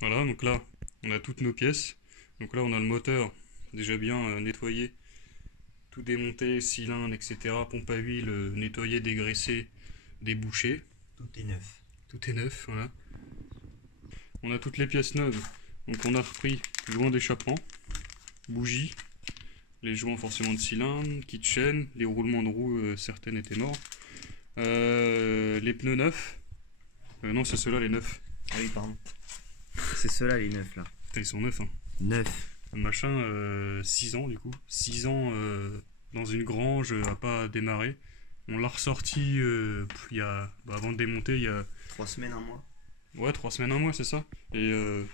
Voilà, donc là, on a toutes nos pièces. Donc là, on a le moteur déjà bien nettoyé, tout démonté, cylindre, etc. Pompe à huile, nettoyé, dégraissé, débouché. Tout est neuf. Tout est neuf, voilà. On a toutes les pièces neuves. Donc on a repris joint d'échappement, bougie, les joints forcément de cylindre, kit chaîne, les roulements de roues, certaines étaient morts. Les pneus neufs. Non, c'est ceux-là les neufs. Ah oui, pardon. C'est ceux-là, les neufs, là. Putain, ils sont neufs, hein. Neuf. Le machin, 6 ans du coup. 6 ans dans une grange à pas démarrer. On l'a ressorti il y a, avant de démonter, il y a 3 semaines, un mois. ouais, 3 semaines, un mois, c'est ça. Et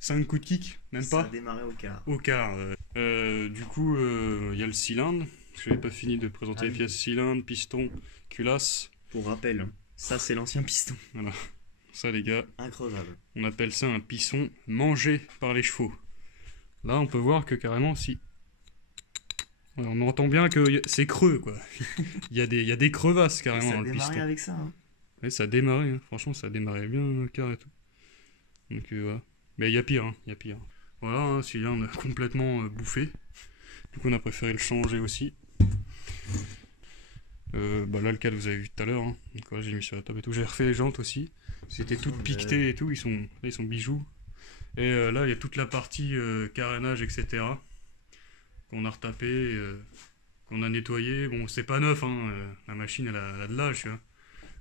5 coups de kick, même Ça a pas. démarré au quart. Au quart. Du coup, il y a le cylindre. Je n'avais pas fini de présenter Ah les oui. pièces cylindre, piston, culasse. Pour rappel, hein, ça c'est l'ancien piston. Voilà. Ça, les gars, Increvable. on appelle ça un piston mangé par les chevaux. Là, on peut voir que carrément, si. Ouais, on entend bien que c'est creux, quoi. Il y a des crevasses carrément Ça dans a le démarré piston. avec ça, hein. Ouais, ça a démarré, hein. Franchement, ça a démarré bien carré et tout. Donc, voilà. Mais il y a pire, hein. Il y a pire. Voilà, hein, celui-là, on a complètement bouffé. Du coup, on a préféré le changer aussi. Là, le cadre, vous avez vu tout à l'heure. Hein. Donc, voilà, j'ai mis sur la table et tout. J'ai refait les jantes aussi. C'était toutes piquetées et tout. Ils sont bijoux. Et là, il y a toute la partie carénage, etc. Qu'on a retapé, qu'on a nettoyé. Bon, c'est pas neuf, hein. La machine, elle a de l'âge, tu vois.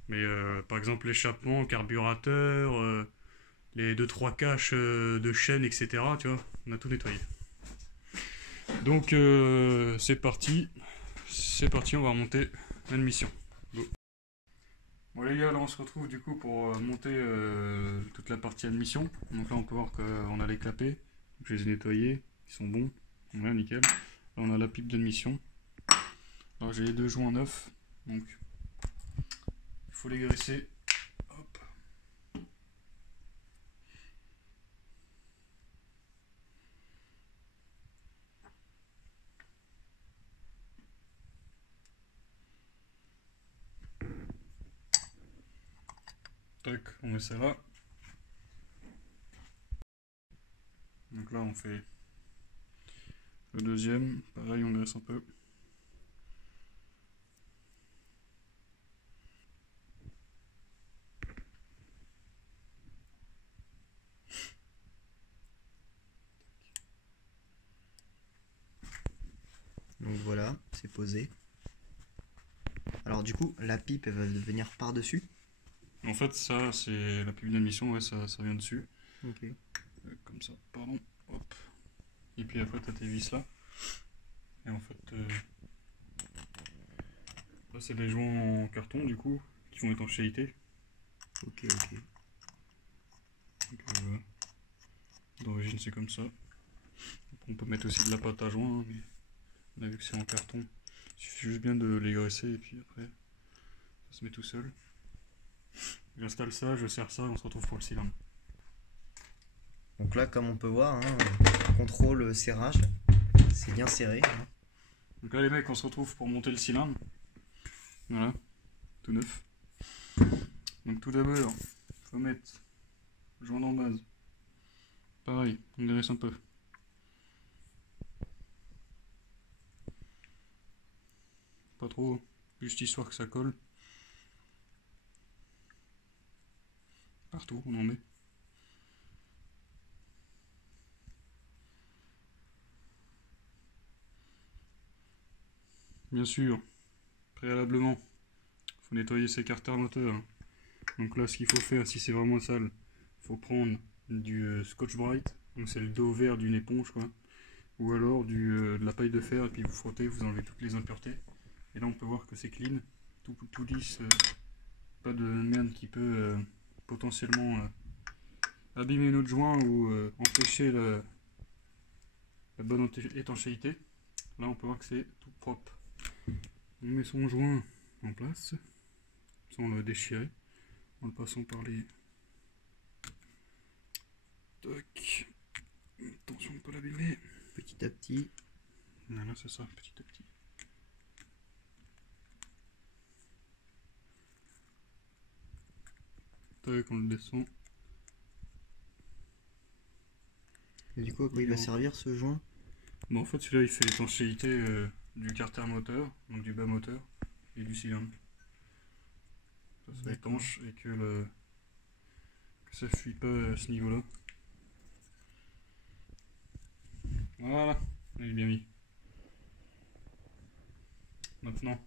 Mais par exemple, l'échappement, carburateur, les deux trois caches de chaîne, etc. Tu vois, on a tout nettoyé. Donc, c'est parti. C'est parti, on va remonter l'admission. Go. Bon les gars, là on se retrouve du coup pour monter toute la partie admission. Donc là on peut voir qu'on a les clapets. Donc, je les ai nettoyés, ils sont bons. Voilà, nickel. Là on a la pipe d'admission. Alors j'ai les deux joints neufs. Donc il faut les graisser. Hop. Tac, on met ça là. Donc là on fait le deuxième. Pareil, on graisse un peu. Donc voilà, c'est posé. Alors du coup, la pipe elle va venir par-dessus. En fait ça c'est la pipe d'admission, ouais, ça vient dessus. Ok. Comme ça, pardon. Hop. Et puis après t'as tes vis là. Et en fait, là c'est des joints en carton du coup, qui font étanchéité. Ok, ok. Donc, voilà. D'origine c'est comme ça. Après, on peut mettre aussi de la pâte à joint, hein, mais on a vu que c'est en carton. Il suffit juste bien de les graisser et puis après ça se met tout seul. J'installe ça, je serre ça et on se retrouve pour le cylindre. Donc là, comme on peut voir, hein, contrôle serrage. C'est bien serré, hein. Donc là les mecs, on se retrouve pour monter le cylindre. Voilà, tout neuf. Donc tout d'abord, faut mettre le joint en base. Pareil, on graisse un peu. Pas trop, juste histoire que ça colle. Partout, on en met. Bien sûr, préalablement, il faut nettoyer ses carters moteurs. Donc là, ce qu'il faut faire, si c'est vraiment sale, il faut prendre du Scotch Brite, donc c'est le dos vert d'une éponge, quoi. Ou alors de la paille de fer, et puis vous frottez, vous enlevez toutes les impuretés. Et là, on peut voir que c'est clean, tout lisse, pas de merde qui peut potentiellement abîmer notre joint ou empêcher la bonne étanchéité. Là, on peut voir que c'est tout propre. On met son joint en place, sans le déchirer, en le passant par les... Tac. Attention de ne pas l'abîmer. Petit à petit. Voilà, c'est ça, petit à petit. Tac, on le descend. Et du coup, à quoi il va servir ce joint? Bon, en fait, celui-là, il fait l'étanchéité du carter moteur, donc du bas moteur, et du cylindre. Ça soit étanche et que ça fuit pas à ce niveau-là. Voilà, il est bien mis. Maintenant,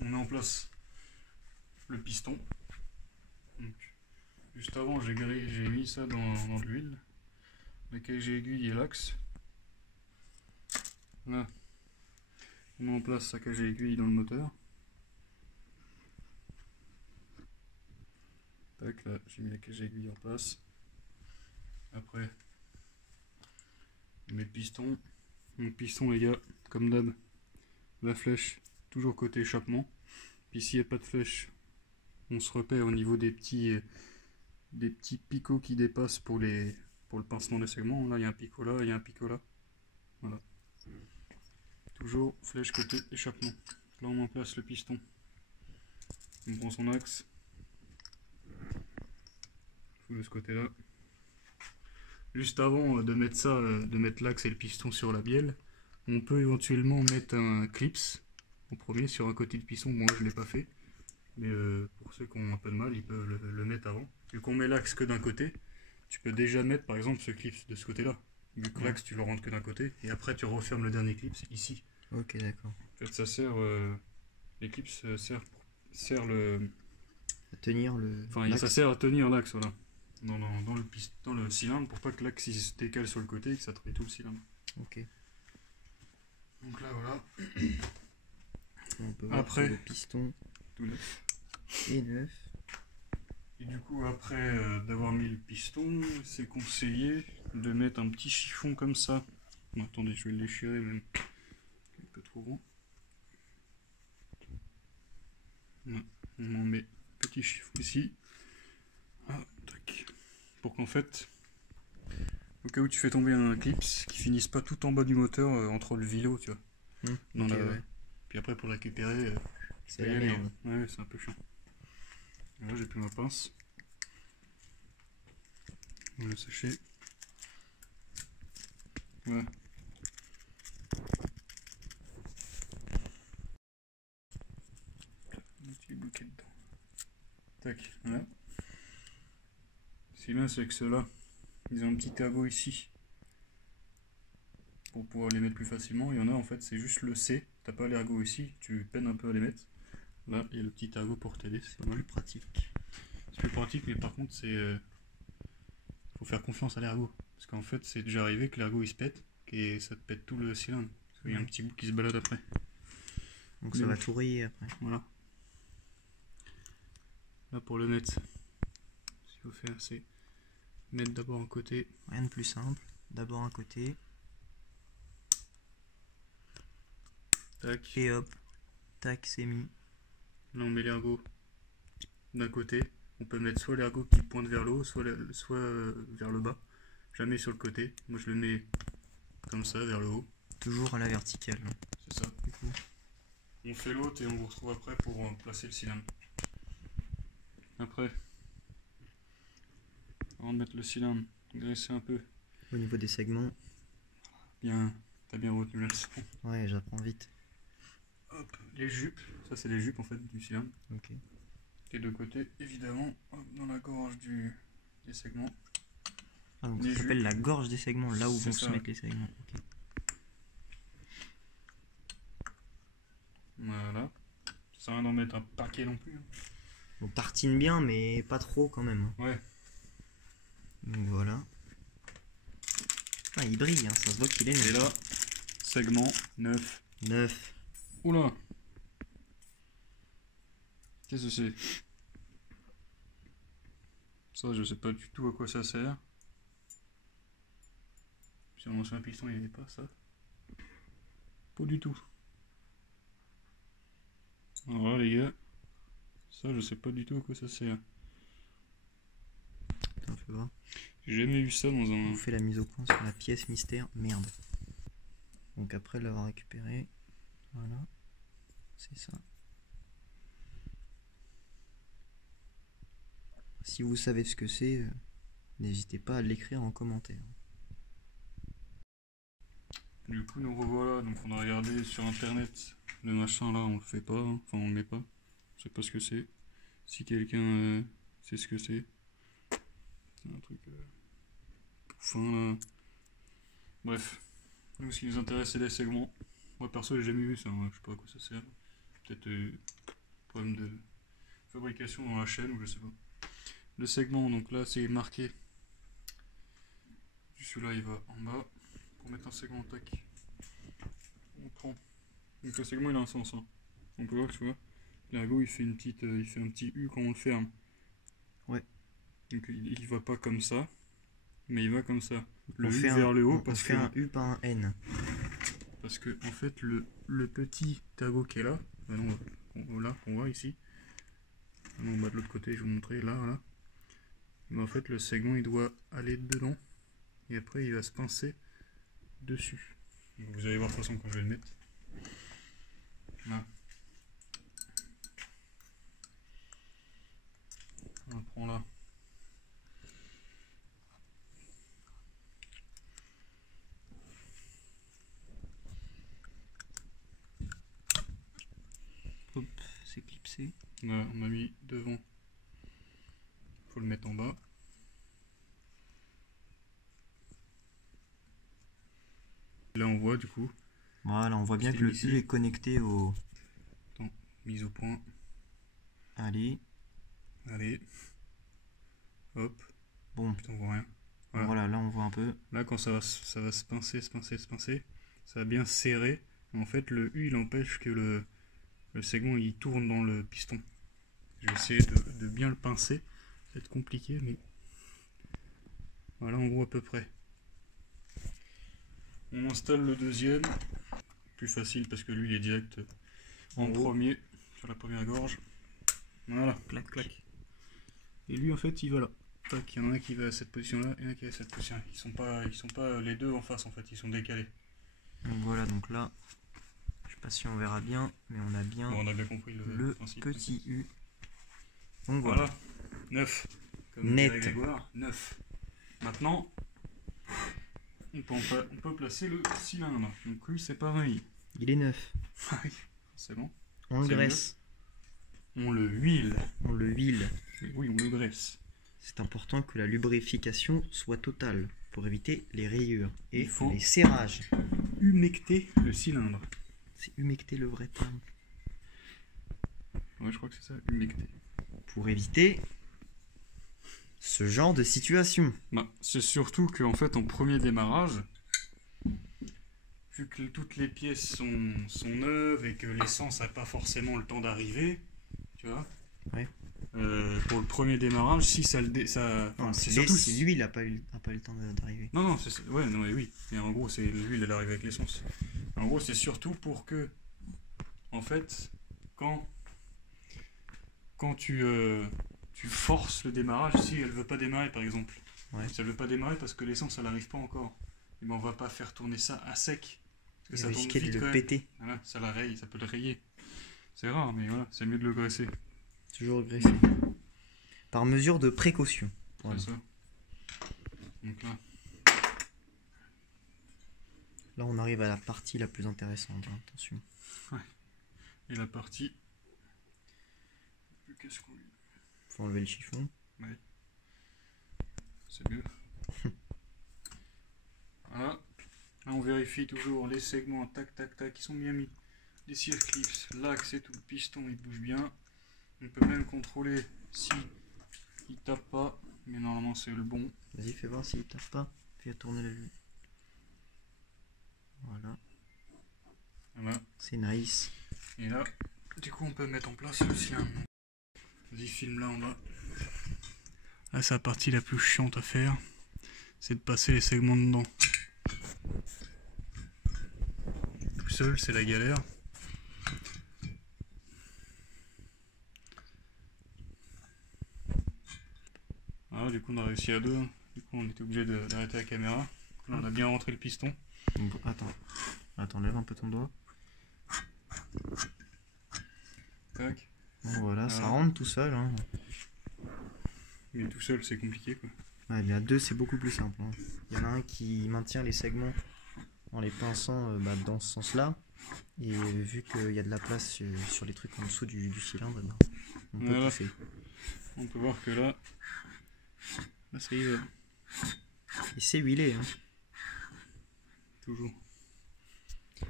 on met en place le piston. Donc, juste avant, j'ai mis ça dans de l'huile, laquelle j'ai aiguille et l'axe. Là, on met en place sa cage à aiguille dans le moteur. Tac, là, j'ai mis la cage à aiguille en place. Après, on met le piston. Mon piston, les gars, comme d'hab, la flèche, toujours côté échappement. Puis s'il n'y a pas de flèche, on se repère au niveau des petits picots qui dépassent pour le pincement des segments. Là, il y a un picot là, il y a un picot là. Voilà. Toujours flèche côté échappement. Là, on met en place le piston. On prend son axe. De ce côté-là. Juste avant de mettre ça, de mettre l'axe et le piston sur la bielle, on peut éventuellement mettre un clips en premier sur un côté du piston. Bon, là, je ne l'ai pas fait. Mais pour ceux qui ont un peu de mal, ils peuvent le mettre avant. Vu qu'on met l'axe que d'un côté, tu peux déjà mettre par exemple ce clip de ce côté-là. Vu que l'axe tu le rentres que d'un côté, et après tu refermes le dernier clip ici. Ok, d'accord. En fait, ça sert. Les clips sert le. À tenir le. Enfin, ça sert à tenir l'axe, voilà. Dans le cylindre pour pas que l'axe se décale sur le côté et que ça traite tout le cylindre. Ok. Donc là, voilà. On peut voir après, le piston tout neuf. Et neuf. Et du coup, après d'avoir mis le piston, c'est conseillé de mettre un petit chiffon comme ça. Non, attendez, je vais le déchirer même. Un peu trop grand. Ouais, on en met un petit chiffon ici. Ah, tac. Pour qu'en fait, au cas où tu fais tomber un clips, qui finisse pas tout en bas du moteur entre le vilo, tu vois. Ouais. Puis après, pour le récupérer, c'est la merde. Ouais, c'est un peu chiant. Là, j'ai pris ma pince. On va le sécher. Voilà. Un petit bouquet dedans. Tac, voilà. Ce qui est bien, c'est que ceux-là, ils ont un petit ergot ici pour pouvoir les mettre plus facilement. Il y en a, en fait, c'est juste le C. T'as pas l'ergot ici, tu peines un peu à les mettre. Là, il y a le petit ergot pour t'aider, c'est pas mal. Plus pratique. C'est plus pratique, mais par contre, faut faire confiance à l'ergot. Parce qu'en fait, c'est déjà arrivé que l'ergot il se pète et ça te pète tout le cylindre. Parce qu'il y a un petit bout qui se balade après. Donc ça va tout rayer après. Voilà. Là, pour le mettre, ce qu'il faut faire, c'est mettre d'abord un côté. Rien de plus simple. D'abord un côté. Tac. Et hop. Tac, c'est mis. Là, on met l'ergot d'un côté. On peut mettre soit l'ergot qui pointe vers le haut, soit vers le bas. Jamais sur le côté. Moi, je le mets comme ça, vers le haut. Toujours à la verticale. C'est ça. On fait l'autre et on vous retrouve après pour placer le cylindre. Après, avant de mettre le cylindre, graisser un peu. Au niveau des segments. Bien, t'as bien retenu la leçon. Ouais, j'apprends vite. Hop, les jupes. Ça, c'est les jupes en fait du cylindre. Ok. Les deux côtés, évidemment, hop, dans la gorge des segments. Ah, donc ça s'appelle la gorge des segments, là où vont se mettre les segments. Okay. Voilà. Ça sert à rien d'en mettre un paquet non plus. On tartine bien, mais pas trop quand même. Ouais. Donc voilà. Ah, il brille, hein, ça se voit qu'il est neuf. Et là, segment 9. 9. Oula. Qu'est-ce que c'est? Ça, je sais pas du tout à quoi ça sert. Sur l'ancien piston, il n'y avait pas ça. Pas du tout. Alors là, les gars, ça, je sais pas du tout à quoi ça sert. Attends, fais voir. J'ai jamais vu ça dans un... On fait la mise au point sur la pièce mystère. Merde. Donc après l'avoir récupéré, voilà, c'est ça. Si vous savez ce que c'est, N'hésitez pas à l'écrire en commentaire. Du coup, nous revoilà. Donc, on a regardé sur internet le machin là, on le fait pas, hein. Enfin, on le met pas. Je sais pas ce que c'est. Si quelqu'un sait ce que c'est un truc tout fin là. Bref, nous, ce qui nous intéresse, c'est les segments. Moi, perso, j'ai jamais vu ça, hein. Je sais pas à quoi ça sert. Peut-être problème de fabrication dans la chaîne ou je sais pas. Le segment, donc là, c'est marqué. Celui-là, il va en bas. Pour mettre un segment, tac. On prend. Donc le segment, il a un sens, hein. On peut voir que tu vois, l'ergot, il fait une petite, il fait un petit U quand on le ferme. Ouais. Donc il va pas comme ça, mais il va comme ça. Le on U fait vers le haut on parce fait que un U par un N. parce que en fait le petit ergot qui est là, là qu'on voit ici. Non, on va de l'autre côté, je vais vous montrer là, là. Mais en fait le segment il doit aller dedans et après il va se pincer dessus. Donc, vous allez voir de toute façon quand je vais le mettre. Là. On le prend là. Hop, c'est clipsé. Là, on a mis devant. Faut le mettre en bas. Là on voit du coup. Voilà, on voit bien que le U est connecté au... Attends, mise au point. Allez. Allez. Hop. Bon. Putain, on voit rien. Voilà, là on voit un peu. Là quand ça va se pincer, ça va bien serrer. En fait le U il empêche que le segment il tourne dans le piston. Je vais essayer de bien le pincer. Ça va être compliqué mais... Voilà en gros à peu près. On installe le deuxième. Plus facile parce que lui il est direct en premier, sur la première gorge. Voilà, clac clac. Et lui en fait il va là. Tac, il y en a un qui va à cette position là et un qui va à cette position là. Ils sont pas les deux en face en fait, ils sont décalés. Donc voilà, donc là, je sais pas si on verra bien, mais on a bien, bon, on a bien compris le principe, petit U. Donc voilà. 9. Comme net. Grégoire, 9. Maintenant, on peut placer le cylindre. Donc lui c'est pareil. Il est neuf. C'est bon. On le graisse. On le huile. On le huile. Oui, on le graisse. C'est important que la lubrification soit totale pour éviter les rayures et faut les serrages. Humecter le cylindre. C'est humecter le vrai terme. Ouais, je crois que c'est ça, humecter. Pour éviter ce genre de situation. Bah, c'est surtout qu'en fait, en premier démarrage, vu que toutes les pièces sont neuves et que l'essence n'a pas forcément le temps d'arriver, tu vois. Ouais. Pour le premier démarrage, si ça le c'est surtout si lui il n'a pas eu le temps d'arriver. Non, ouais, non, mais oui. Mais en gros, c'est l'huile elle arrive avec l'essence. En gros, c'est surtout pour que, en fait, quand tu forces le démarrage, si elle veut pas démarrer par exemple, si elle veut pas démarrer parce que l'essence elle n'arrive pas encore, et ben on va pas faire tourner ça à sec. Parce que ça risquer de le péter. Voilà, ça peut le rayer. C'est rare, mais voilà, c'est mieux de le graisser. Toujours graisser. Par mesure de précaution. Voilà. C'est ça. Donc là. Là, on arrive à la partie la plus intéressante. Hein. Attention. Ouais. Et la partie. Qu'est-ce qu'on... Faut enlever le chiffon. Ouais. C'est mieux. Voilà. Là, on vérifie toujours les segments. Tac, tac, tac. Ils sont bien mis. Les circlips, l'axe et tout. Le piston, il bouge bien. On peut même contrôler si il tape pas. Mais normalement, c'est le bon. Vas-y, fais voir s'il tape pas. Fais tourner la vue. Voilà. Voilà. C'est nice. Et là, du coup, on peut mettre en place le cylindre. Vas-y, filme là en bas. Là, c'est la partie la plus chiante à faire. C'est de passer les segments dedans. Tout seul, c'est la galère. Voilà, du coup, on a réussi à deux. Du coup, on était obligé d'arrêter la caméra. Là, on a bien rentré le piston. Attends, lève un peu ton doigt. Tac. Bon, voilà, ça rentre tout seul. Hein. Mais tout seul, c'est compliqué quoi. Ouais, mais à deux, c'est beaucoup plus simple, hein. Il y en a un qui maintient les segments en les pinçant dans ce sens-là. Et vu qu'il y a de la place sur les trucs en dessous du cylindre, on peut Voilà. pousser. On peut voir que là ça y est, Et c'est huilé, hein. toujours. De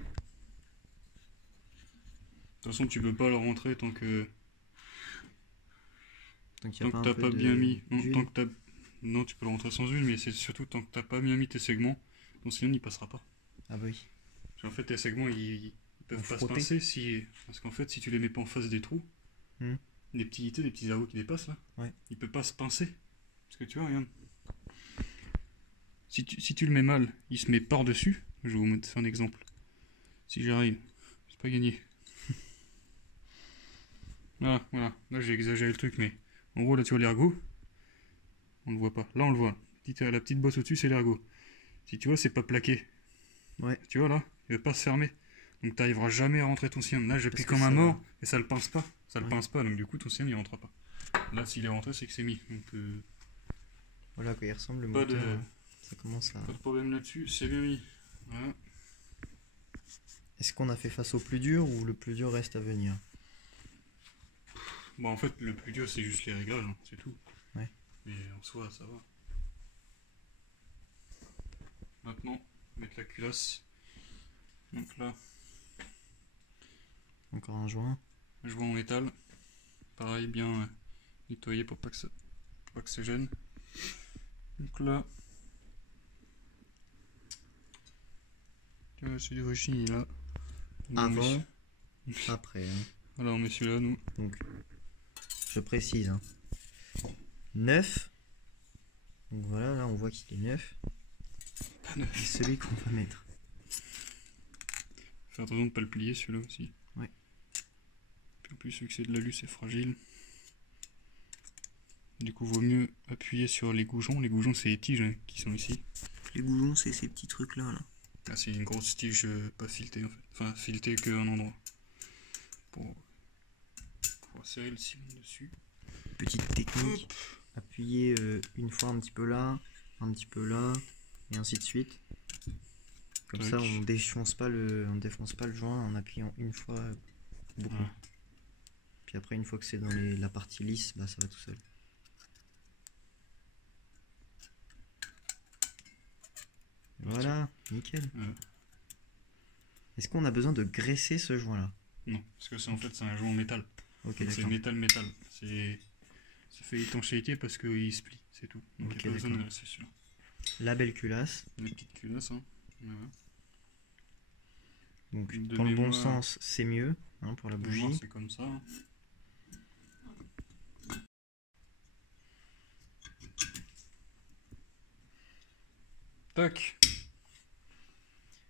toute façon, tu peux pas le rentrer tant que Donc il y a t'as un peu pas bien mis. Non, d'huile. tant que t'as... non, tu peux le rentrer sans huile, mais c'est surtout tant que t'as pas bien mis tes segments, ton cylindre il passera pas. Ah bah oui. Parce qu'en fait, tes segments ils peuvent pas se Frotter. pincer parce qu'en fait, si tu les mets pas en face des trous, Hmm. des petits ergots qui dépassent là, Ouais. il peut pas se pincer. Parce que tu vois, regarde. Si tu le mets mal, il se met par-dessus. Je vais vous mettre un exemple. Si j'arrive, c'est pas gagné. Voilà. Là, j'ai exagéré le truc, mais en gros, là, tu vois l'ergot. On le voit pas. Là, on le voit. La petite bosse au-dessus, c'est l'ergot. Si tu vois, c'est pas plaqué. Ouais. Tu vois, là, il va pas se fermer. Donc, t'arriveras jamais à rentrer ton cylindre. Là, j'appuie Parce que comme un ça mort va. et ça le pince pas. Ça le Ouais. pince pas, donc du coup, ton cylindre, il rentrera pas. Là, s'il est rentré, c'est que c'est mis. Donc, Voilà, quoi, il ressemble le pas moteur. de, Ça commence à. pas de problème là-dessus. C'est bien mis. Voilà. Est-ce qu'on a fait face au plus dur ou le plus dur reste à venir? Bon, en fait, le plus dur, c'est juste les réglages, hein, c'est tout. Ouais. Mais en soi, ça va. Maintenant, mettre la culasse. Donc là, Encore un joint. je vois en métal. Pareil, bien nettoyer pour pas que ça gêne. Donc là, tu vois, celui d'origine, il est là. Nous, on met Avant, ce- après, hein. Voilà, on met celui-là, nous. Donc, je précise, hein. Neuf. Donc voilà, là on voit qu'il est neuf. Pas neuf. C'est celui qu'on va mettre. Faire attention de ne pas le plier, celui-là aussi. Ouais. Puis en plus, vu que c'est de l'alu, c'est fragile. Du coup, vaut mieux appuyer sur les goujons. Les goujons, c'est les tiges hein, qui sont ici. Les goujons, c'est ces petits trucs là. Ah, c'est une grosse tige pas filetée en fait. Enfin, filetée qu'un endroit. Pour serrer le cylindre dessus. Petite technique. Hop. Appuyer une fois un petit peu là, et ainsi de suite. Comme Tac. ça, on défonce pas le joint en appuyant une fois beaucoup. Ouais. Puis après, une fois que c'est dans la partie lisse, ça va tout seul. Voilà, nickel. Ouais. Est-ce qu'on a besoin de graisser ce joint-là? Non, parce que c'est en fait c'est un joint en métal. Ok, Donc c'est d'accord. métal. Ça fait étanchéité parce qu'il se plie, c'est tout. Donc Ok, il n'y a pas besoin de d'accord. c'est sûr. La belle culasse. Une petite culasse, hein. Voilà. Donc De dans le bon mémoire- sens, c'est mieux hein, pour la De mémoire, bougie. c'est comme ça. Hein. Tac.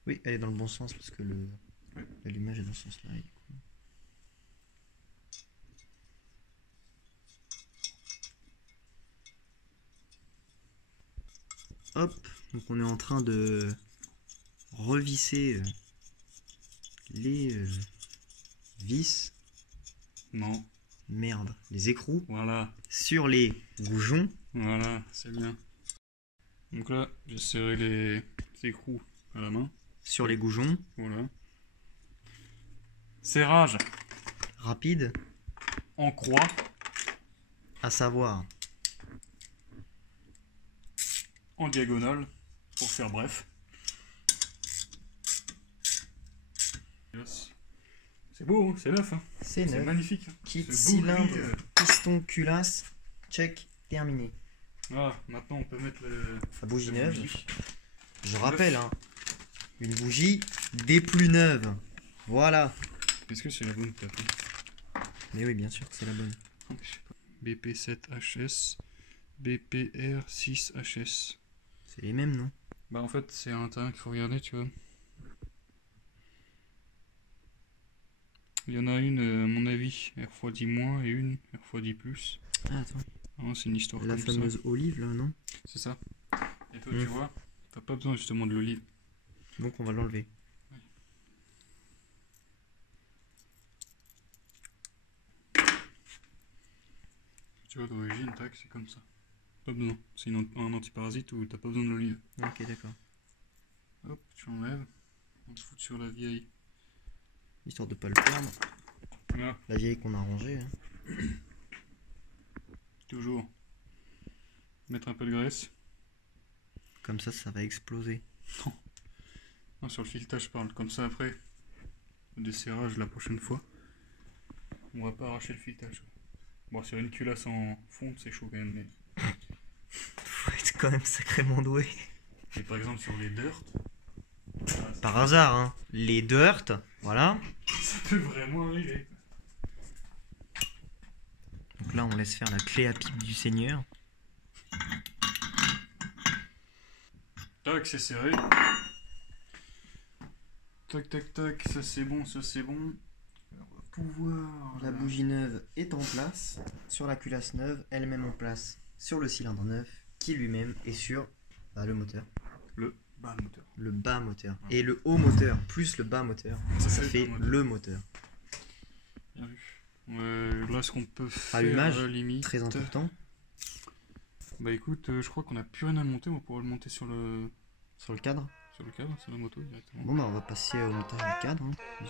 Oui, elle est dans le bon sens parce que Ouais. l'allumage est dans ce sens-là. et du coup. Hop, donc on est en train de revisser les vis, Non. merde, les écrous Voilà. sur les goujons. Voilà, c'est bien. Donc là, j'ai serré les écrous à la main. Sur les goujons, Voilà. Serrage rapide, en croix. à savoir En diagonale, pour faire bref. Yes. C'est beau, hein, c'est neuf. Hein. c'est C'est neuf. magnifique. Kit Ce beau cylindre, gris, piston, culasse, check, terminé. Ah, maintenant on peut mettre La bougie la neuve. bougie. Je rappelle, hein, une bougie des plus neuves. Voilà. Est-ce que c'est la bonne tape Mais oui, bien sûr que c'est la bonne. BP7HS, BPR6HS. C'est les mêmes, non? Bah en fait c'est à l'intérieur qu'il faut regarder, tu vois. Il y en a une, à mon avis, refroidit moins et une refroidit plus. Ah, attends. Ah, c'est une histoire La comme fameuse olive, là, non? ça. C'est ça. Et toi, tu vois, t'as pas besoin justement de l'olive. Donc on va l'enlever. Tu vois, d'origine, tac, c'est comme ça. Pas besoin. C'est un antiparasite où t'as pas besoin de l'olive. Ok, d'accord. Hop, tu enlèves. On te fout sur la vieille. Histoire de pas le perdre. Là, La vieille qu'on a rangée. Hein. toujours. Mettre un peu de graisse. Comme ça va exploser. Non, sur le filetage, je parle. Comme ça, après, le desserrage la prochaine fois. On va pas arracher le filetage. Bon, sur une culasse en fonte, c'est chaud quand même. Mais... Faut être quand même sacrément doué. Et par exemple, sur les dirt, Par hasard, hein. Les dirt, voilà. ça peut vraiment arriver. Donc là, on laisse faire la clé à pipe du seigneur. Tac, c'est serré. Tac, tac, tac, ça c'est bon, ça c'est bon. On va pouvoir... La bougie neuve est en place sur la culasse neuve, elle-même en place sur le cylindre neuf, qui lui-même est sur le moteur. Le bas moteur. Le bas moteur. Et le haut moteur plus le bas moteur, ça fait le moteur. Bien vu. Là, ce qu'on peut faire Allumage, à la limite... très important. Bah écoute, je crois qu'on a plus rien à monter, on va pouvoir le monter sur le Sur le cadre. cadre, sur la moto directement. Bon bah on va passer au montage du cadre. Hein.